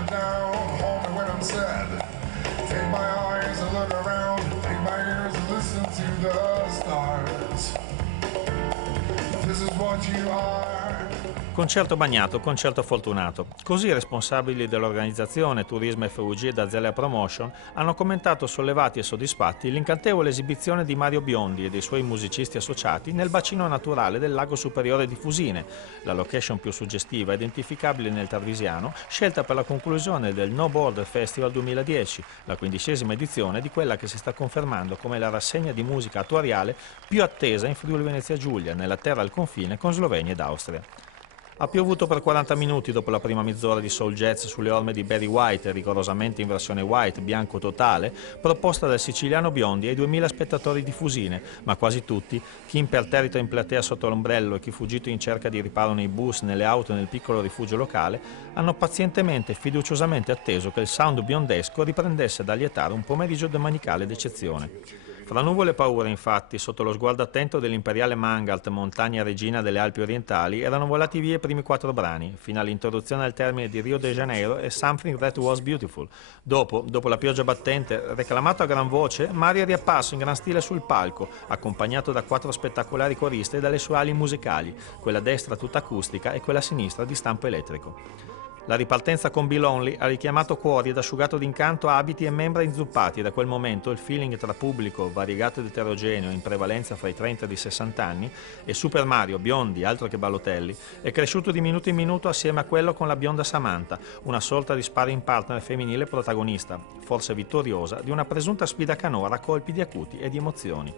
coming down, hold me when I'm sad. Take my eyes and look around, take my ears and listen to the stars. This is what you are. Concerto bagnato, concerto fortunato. Così i responsabili dell'organizzazione Turismo FUG e Azalea Promotion hanno commentato sollevati e soddisfatti l'incantevole esibizione di Mario Biondi e dei suoi musicisti associati nel bacino naturale del Lago Superiore di Fusine, la location più suggestiva e identificabile nel Tarvisiano, scelta per la conclusione del No Border Festival 2010, la 15ª edizione di quella che si sta confermando come la rassegna di musica attuariale più attesa in Friuli Venezia Giulia, nella terra al confine con Slovenia ed Austria. Ha piovuto per 40 minuti dopo la prima mezz'ora di soul jazz sulle orme di Barry White, rigorosamente in versione white, bianco totale, proposta dal siciliano Biondi ai 2000 spettatori di Fusine, ma quasi tutti, chi imperterrito in platea sotto l'ombrello e chi fuggito in cerca di riparo nei bus, nelle auto e nel piccolo rifugio locale, hanno pazientemente e fiduciosamente atteso che il sound biondesco riprendesse ad allietare un pomeriggio domenicale d'eccezione. Fra nuvole e paure, infatti, sotto lo sguardo attento dell'imperiale Mangalt, montagna regina delle Alpi orientali, erano volati via i primi 4 brani, fino all'introduzione al termine di Rio de Janeiro e Something That Was Beautiful. Dopo la pioggia battente, reclamato a gran voce, Mario è riapparso in gran stile sul palco, accompagnato da 4 spettacolari coristi e dalle sue ali musicali, quella destra tutta acustica e quella sinistra di stampo elettrico. La ripartenza con Be Lonely ha richiamato cuori ed asciugato d'incanto abiti e membra inzuppati e da quel momento il feeling tra pubblico variegato ed eterogeneo in prevalenza fra i 30 e i 60 anni e Super Mario, Biondi, altro che Balotelli, è cresciuto di minuto in minuto assieme a quello con la bionda Samantha, una sorta di sparring partner femminile protagonista, forse vittoriosa, di una presunta sfida canora a colpi di acuti e di emozioni.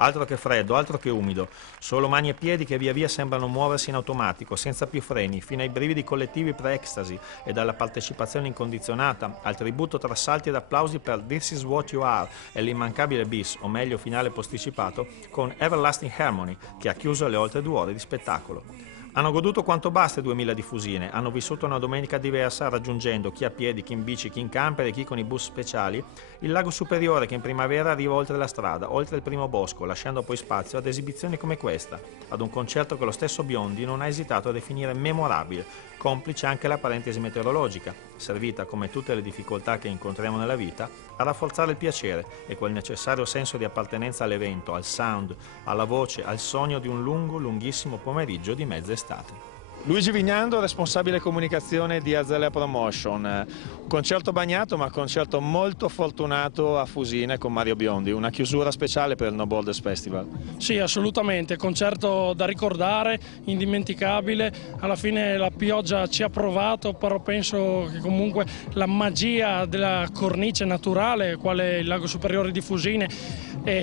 Altro che freddo, altro che umido, solo mani e piedi che via via sembrano muoversi in automatico, senza più freni, fino ai brividi collettivi pre-ecstasy e dalla partecipazione incondizionata al tributo tra salti ed applausi per This Is What You Are e l'immancabile bis, o meglio finale posticipato, con Everlasting Harmony, che ha chiuso le oltre 2 ore di spettacolo. Hanno goduto quanto basta i 2000 di Fusine, hanno vissuto una domenica diversa raggiungendo chi a piedi, chi in bici, chi in camper e chi con i bus speciali il Lago Superiore che in primavera arriva oltre la strada, oltre il primo bosco, lasciando poi spazio ad esibizioni come questa, ad un concerto che lo stesso Biondi non ha esitato a definire memorabile, complice anche la parentesi meteorologica, servita come tutte le difficoltà che incontriamo nella vita a rafforzare il piacere e quel necessario senso di appartenenza all'evento, al sound, alla voce, al sogno di un lunghissimo pomeriggio di mezza estate. Luigi Vignando, responsabile comunicazione di Azalea Promotion. Concerto bagnato ma concerto molto fortunato a Fusine con Mario Biondi, una chiusura speciale per il No Borders Festival. Sì, assolutamente, concerto da ricordare, indimenticabile, alla fine la pioggia ci ha provato, però penso che comunque la magia della cornice naturale, quale il Lago Superiore di Fusine,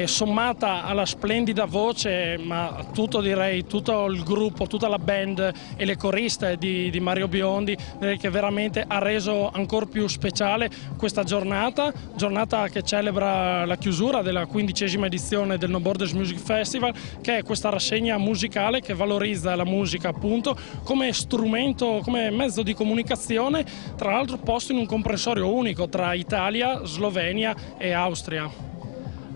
sommata alla splendida voce, ma tutto direi, tutto il gruppo, tutta la band e le coriste di Mario Biondi, direi che veramente ha reso ancora più speciale questa giornata che celebra la chiusura della 15ª edizione del No Borders Music Festival, che è questa rassegna musicale che valorizza la musica appunto come strumento, come mezzo di comunicazione, tra l'altro posto in un comprensorio unico tra Italia, Slovenia e Austria.